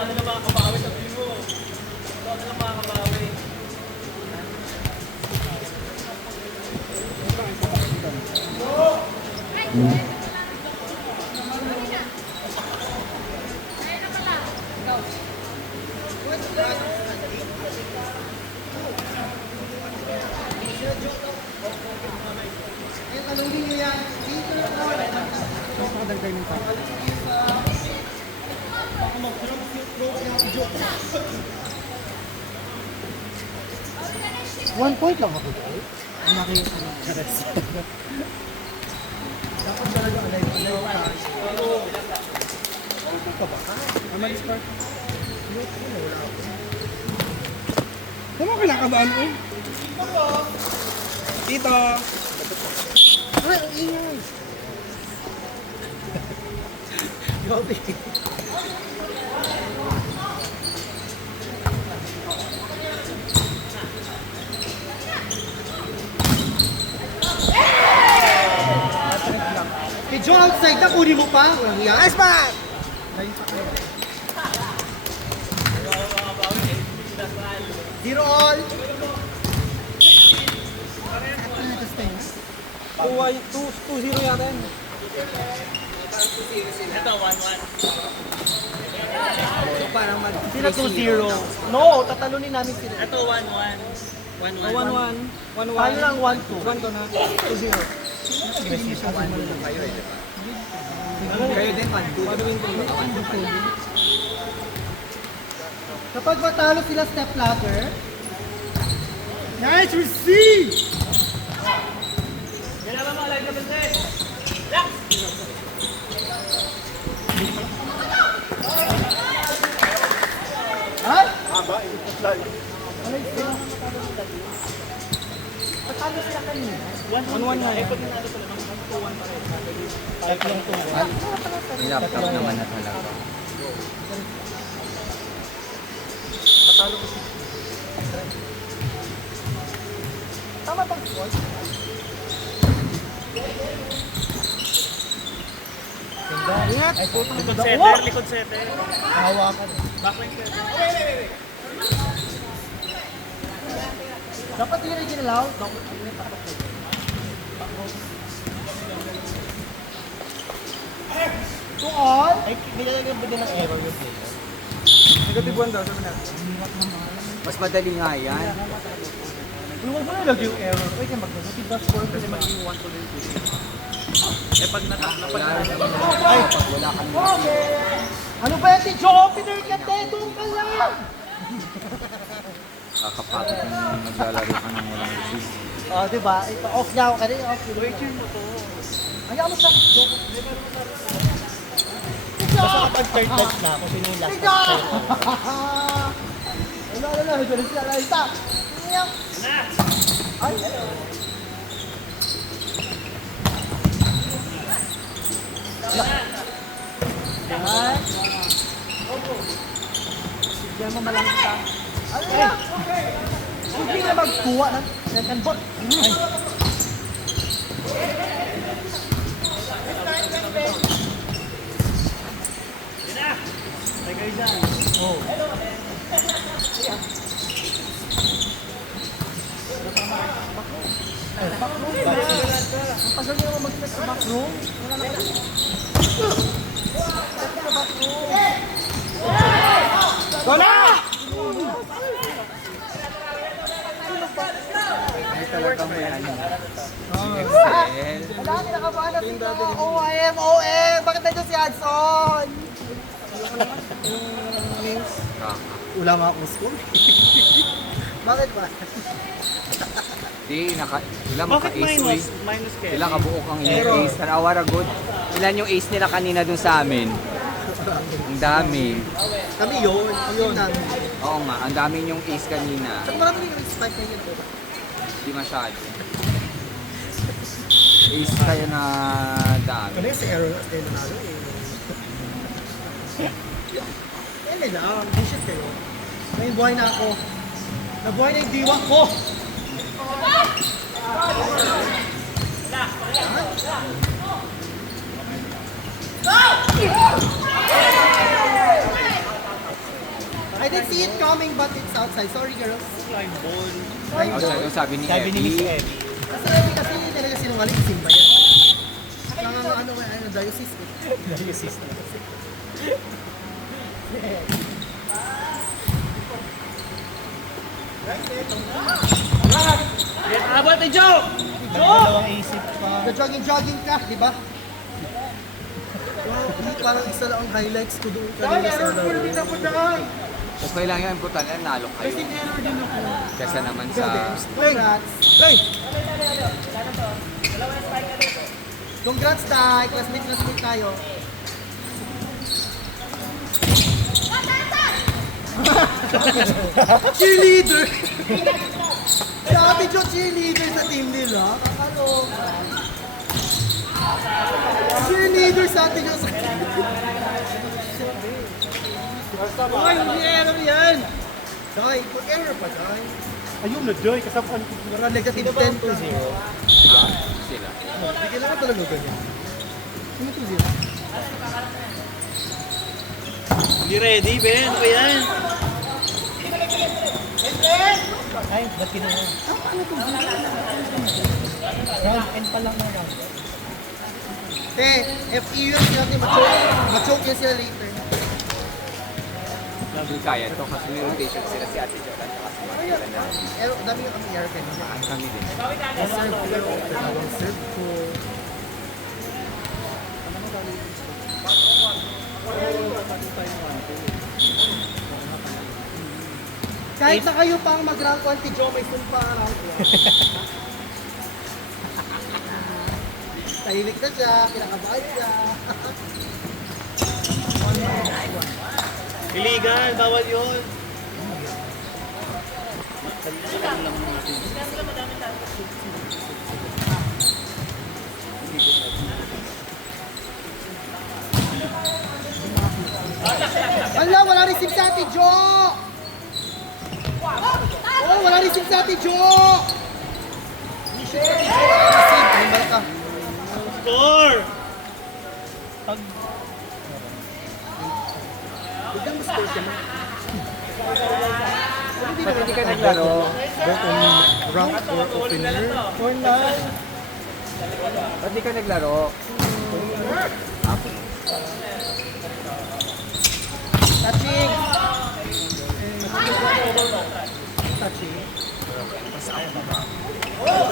Ano na makakabawi sa team mo? Ano na makakabawi? One point lang ako. Ang nakita ng dapat talaga alive tayo. Ano ka ba? Amalis pa. Wala ako. Tama, kinakabaan ko. Tito! Ay, ang ingay! Gobi! Medyo outside na, kunin mo pa. Walang yan. Nice man! Zero all. 2-0 yata yun. Ito, 1-1. So parang sila 2-0. No, tatalunin namin sila. Ito, 1-1. 1-1. 1-1. Tayo lang 1-2. 1-2 na. 2-0. Kayo din, 1-2. Kapag matalo sila step ladder, nice receive! Kailangan mo, alive na bente. Relax! Ha? Haba, ikot-live. Patalo sila kanina. 1-1 na. Eh, pag nanalo sila, 2-1 pa rin. Tatlong 2-1. Laptop naman na talaga. Patalo ko sila. Tama bang score? Ingat! Likod setter, likod setter. Hawakan. Backline setter. Dapat hindi rin ginalaw. To all? Ay, nilalagyan ba din ng error yung player? Negative 1 daw, sabi na. Mas madali nga yan. Huwag mo nilagay yung error. Pwede mag-negative daw score kasi Magiging 1 to 2. Eh, pag natapos. Ay! Pag wala kami Ano ba yan si Joe? Pinarkate! Doon ka lang! kakapagod yung naglalaro ka ng walang receive. Oh, diba? Ito, off niya ako kanina. Off. Wait, yun mo to. Ayaw mo siya. Basta kapag third touch na, kung sino yung last Tiga! touch. Wala. Ito sila lang isa. Ay! Ay! Diyan mo malangsa. Ano yan? Hindi na magkuha ng second ball. Ay! Tagay dyan. Oh. Ang tagal niya naman mag-set sa back room. Wala na pala. Set sa back room. Wala! Ay talagang may ano. Excel. Wala, kinakabahan na sila. OM! Bakit nandiyan si Hudson? Wala nga akong score. Bakit ba? Di, sila Bakit maka-ace minus? way. Minus kayo? Sila kabuo kang ace. Tarawara good. Ilan yung ace nila kanina dun sa amin? Ang dami. Kami yun. Yun namin. Oo nga, ang dami yung ace kanina. Saan marami yung spike na yun? Di masyado. Ace kayo na dami. Kaya sa error at kayo nanalo eh. Kaya lang, bullshit kayo. Ngayon buhay na ako. Nabuhay na yung diwa ko! outside. Sorry, girls. Slime ball. Ay, Outside yung sabi ni Sabi ni Miss Evie. Evie. kasi Remy kasi hindi talaga sinungaling. Simba yan. Ano, diocese eh. Diocese na. Yan, abot ni Joe! Dalawang isip pa. Jogging ka, di ba? Wow, parang isa lang ang highlights ko doon kanina sa laro. Okay lang yung importante, nalo kayo. error din ako. Kesa naman sa... Congrats! Hey! Congrats, Tay! Classmate tayo. Cheerleader! Si Ate Jo cheerleader sa team nila. Kakaloka. Cheerleader sa Ate Jo sa team nila. Ay, hindi error yan! Tay, error pa, Tay. Ayun na, Joy. Kasapuan ko. Para negative 10 to 0. Sila. Hindi kailangan talaga ganyan. Ano to 0? Hindi ready, Ben. Ano ba yan? Ay, ba't kinuha? Round end pa lang na round. FE yun natin machoke yan sila later. Hindi kaya ito kasi may rotation sila si Ate Jo at si Marcela na. Dami yung kami aircon niya. Ang kami din. Serve ko. Serve ko. Kahit na kayo pang mag-rank 1 ti Joe, may sumpa ang rank 1. Tahimik na siya, kinakabahan siya. Illegal, bawal yun. Hala, wala receive sa Ate Jo! Oh, wala receive sa Ate Jo! Receive, animal ka. Score! Pag Bigyan mo score ka mo. Ba't hindi ka naglaro? Rank 4 opener. Or na. Ba't hindi ka naglaro? Touching! Touching.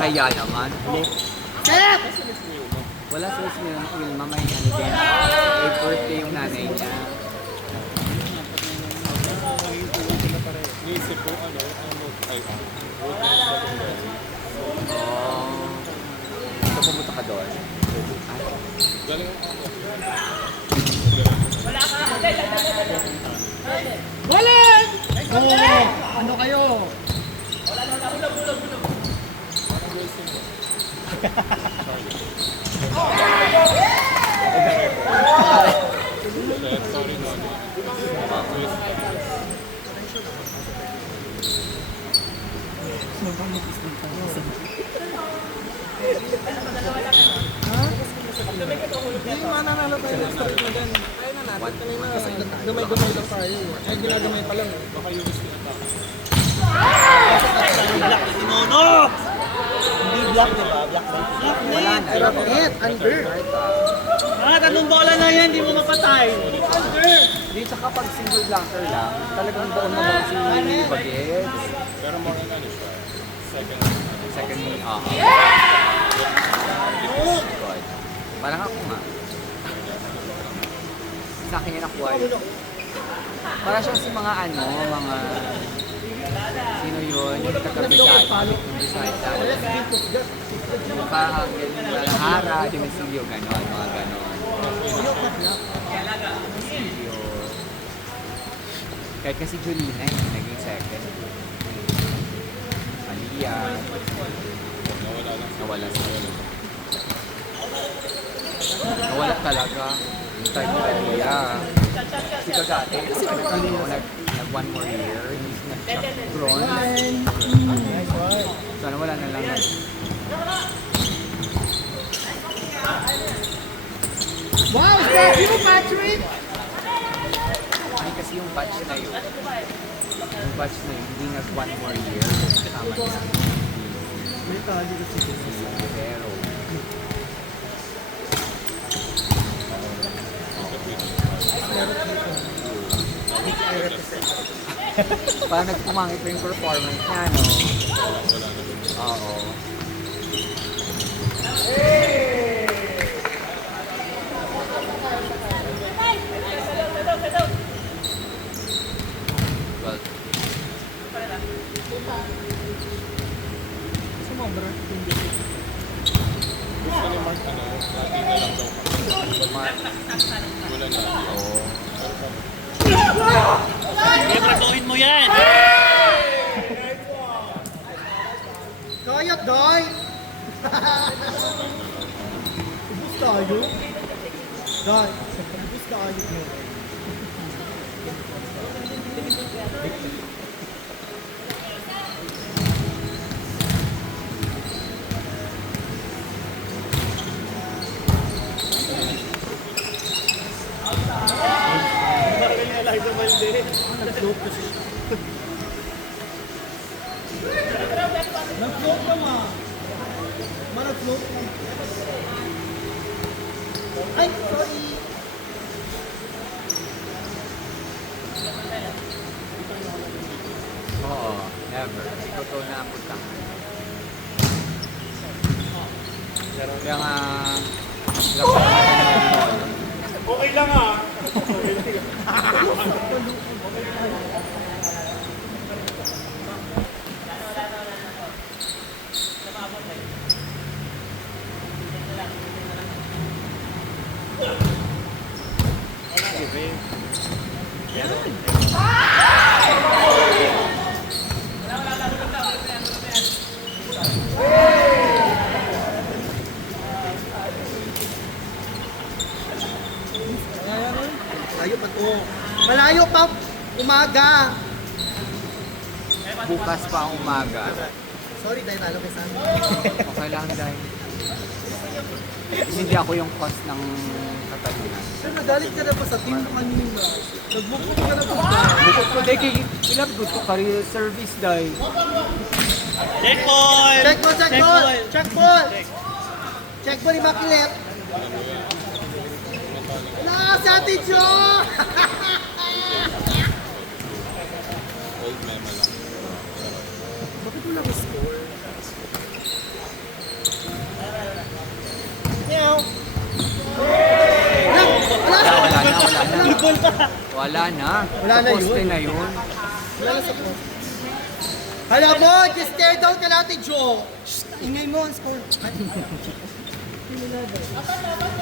Kaya naman. Set! Wala sila si Wilma, may ano din. May birthday yung nanay niya. Naisip ko, ano, ay, Oh. So pumunta ka doon? Balik! Oh, ano kayo? Hindi mananalo tayo ng straight na gan. Ayaw na natin. Kanina, gamay-gamay lang tayo. Ay, ginagamay pa lang. Baka yung gusto na tayo. black si Nono! Hindi black, di ba? Black ba? Black Wala na. Racket, under. Ah, tatlong bola na yan, di mo mapatay. Under! Di tsaka pag single blocker lang, talagang doon na doon si Bagets. Pero more on ano siya, second. Second, God. Parang ako nga. Sa akin yung nakuha yun. Para siyang si mga ano, mga... Sino yun? Yung taga-Bisaya. Yung Bisaya. Yung parang Malahara, Dimisilio, gano'n, mga gano'n. Dimisilio. Kahit kasi Julina, yung naging second. Malia. Nawala sa nawala talaga. Yung time ni Malia. Sika dati. Kasi nag one more year. Nag-bronze. Sana wala na lang. Wow, is that you, Patrick? Ay kasi yung patch na yun. batch na yun, hindi nag 1 more year. Kasama niya. May tali kasi dito. Pero, Which I represent. parang nagpumangit pa yung performance niya, no? Oo. Well, Sumobra. Gusto ni Mark, lagi na lang daw kami. Mark. Wala na. Oo. Sige, praduhin mo yan! Kaya, Day! Ubus tayo. Day, ubus tayo. Nag-float kasi siya. Nag-float ka, ma. Ma, nag-float ka. Ay, sorry. Oo, never. Ikaw to na ang puntahan. Kaya nga, dapat natin Okay lang ah! Malayo pa to. Malayo pa umaga. bukas pa ang umaga. Sorry, dahil talo kay Sam. Okay lang dahil. Hindi ako yung cause ng katalunan. Sir, nagalit ka na pa sa team mo kanina. Nag-book ka na pa. Bukod ko dahil ilang gusto career service dahil. Check ball! Check ball, check ball! Check ball! Check ball ni Makilet. Wala, si Ate Jo! Old memo lang. Bakit wala ko score? Wala na. Wala na. Wala na Tapos yun. na yun. Wala na sa score. Hala mo, just stare down ka natin, Jo! Ingay mo ang score.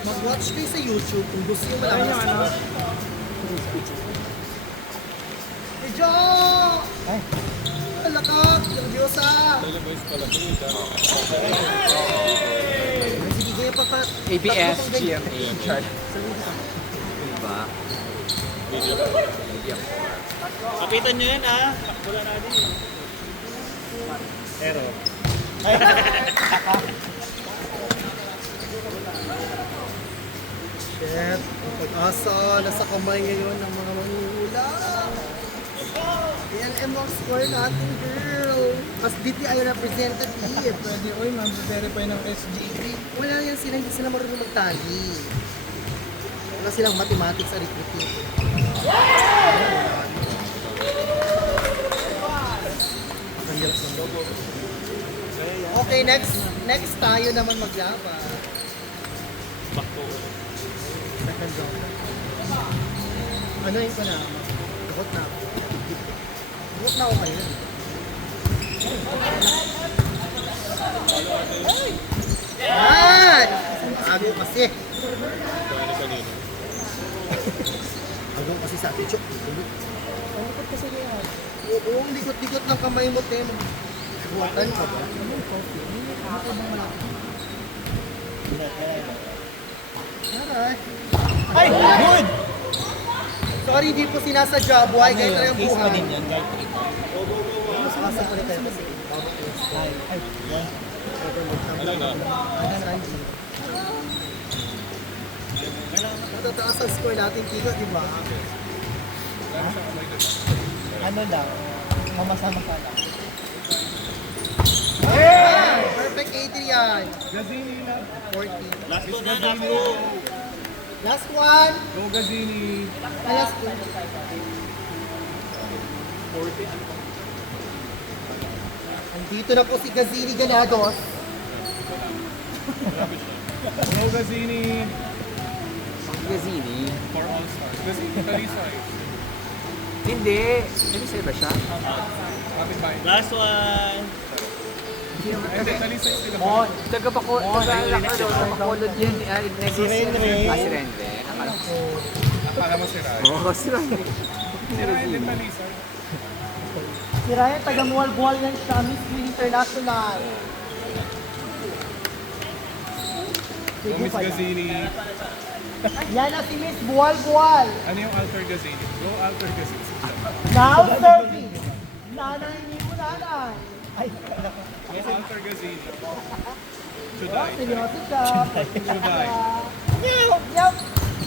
Mag-watch kayo sa YouTube kung gusto nyo malaman ang score. Hey, Jo! Ay! Wala ka! Diyosa! Televoice pala ito. Sige, papa. ABS, GMA, chart. Diba? Media 4. Kapitan nyo yan ah! Takbulan natin eh. Pero. Shit, ang pag-asa nasa kamay ngayon ng mga manguhula. PLM ang score natin, girl. As DTI representative. Pwede, oy, mag-verify ng SGP. Wala yan sila, hindi sila marunong magtali. Wala silang mathematics sa recruiting. Okay, next tayo naman maglaban. Back to Second round. Ano yun ko na? Dukot na ako. Dukot na ako kayo. Yan! Bago kasi. Kaya kanina. Bago kasi sa atin, Chok. Ang likod kasi kaya. Oo, ang likot-likot ng kamay mo, Tem. Buwatan ka ba? Alright. Ay! Good! Sorry, di po sinasadya. Buhay kayo tayo Case pa buhay. din yan, guys. Asa pa rin tayo kasi. Ay, yan. Ano na? Matataas ang score natin, Kiko, di ba? Ano lang? Mamasa-masa lang. Perfect 80 yan. Gazini na. 40. Last two na, last two. Last one. Go Gazini. Last two. 40. Andito na po si Gazini Ganados. Go Gazini. Gazini. For all stars. Gazini, Talisay. Hindi. Hindi sa'yo ba siya? Kapit bahay. Last one. Hindi naman Hindi, taga. Talisay sila. Taga-Bacolod yan. Si Renre. Si Renre. Akala ko. Akala mo si Rai. Oo, si Renre. Si Rai din Talisay. Si Ryan, taga-muwal-buwal yan siya. Miss Green International. Go Miss Gazini. Yan na si Miss Buwal-buwal. Ano yung Alter Gazini? Go Alter Gazini. Now serving. Nanay niyo, nanay. Ay, Go Alter Gazini. Juday. seryoso ka. Juday. Yup.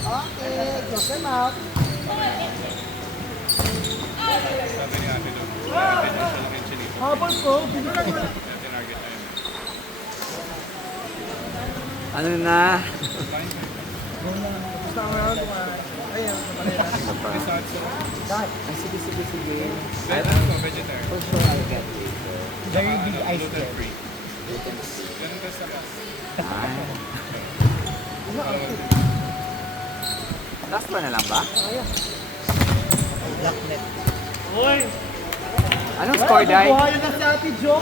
Okay, close your mouth. Sabi ni Ate doon. Ate doon siya lang yung chinito. Habol ko, binigyan mo. Tinarget na yun. Ano na? Gusto ko round one. Ayun, Isatsu. Ay, sige. Ay, ano ba? Vegetarian. For sure I'll get it. Very big ice Gluten cream. free. Ganun ka sa mas. Ay. Last one na lang ba? Blacknet. Uy! Anong score, Dai? buhayan na si Ate Jo.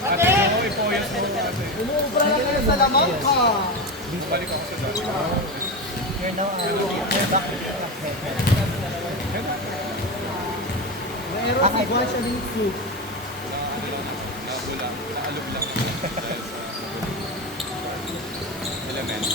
Ate, ako ipoyas mo kasi. Umubra na kayo sa lamang ka. Balik ako sa dati. You're now blacknet. Meron si Juan siya rin soup. Nakulang. Naalog lang. Dahil sa element.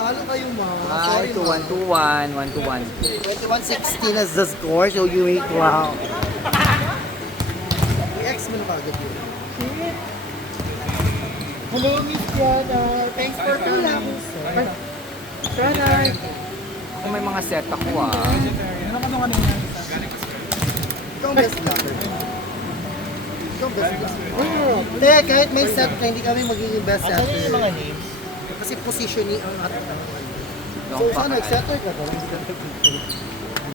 Talo kayo, mama. Ay, Sorry, 2-1, 2-1, 1-1. 21-16 as the score, so you make wow. I-X mo na kagad yun. Hello, Miss Diana. Thanks for coming. Sana. Ako may mga set ako ah. Ikaw ang best lover. Ikaw ang best lover. Hindi, kahit may set ka, hindi kami magiging best Asan setter. yung mga names? Kasi positioning ang ating. So, Long sana pack. nag-setter ka ba?